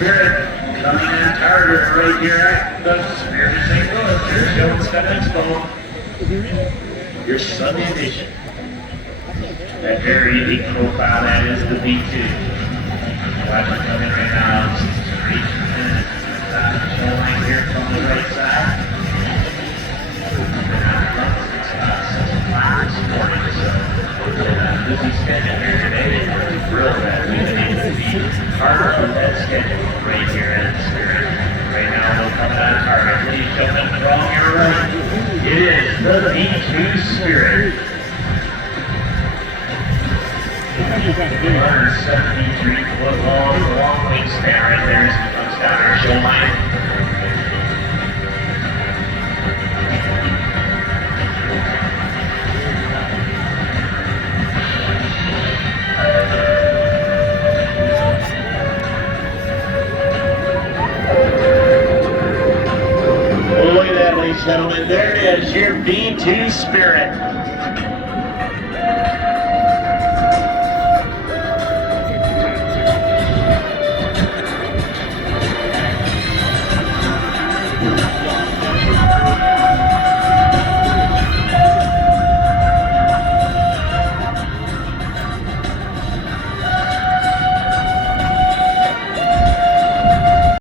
Spirit coming in target right here at the Spirit of St. Louis. Airshow and Stepping Stone. Your Sunday edition. That very unique profile that is the B-2. Watch coming right now. 6 minutes. Show line here from the right side. It's about 6 o'clock this morning, so busy schedule here today. We're thrilled that we've been able to be part of that schedule right here at the Spirit. Right now, we'll come on target. Please don't get me wrong, you're right. It is the B-2 Spirit. 173-foot long wingspan right there as he comes down our show line. Look at that, ladies and gentlemen. There it is, your B-2 Spirit.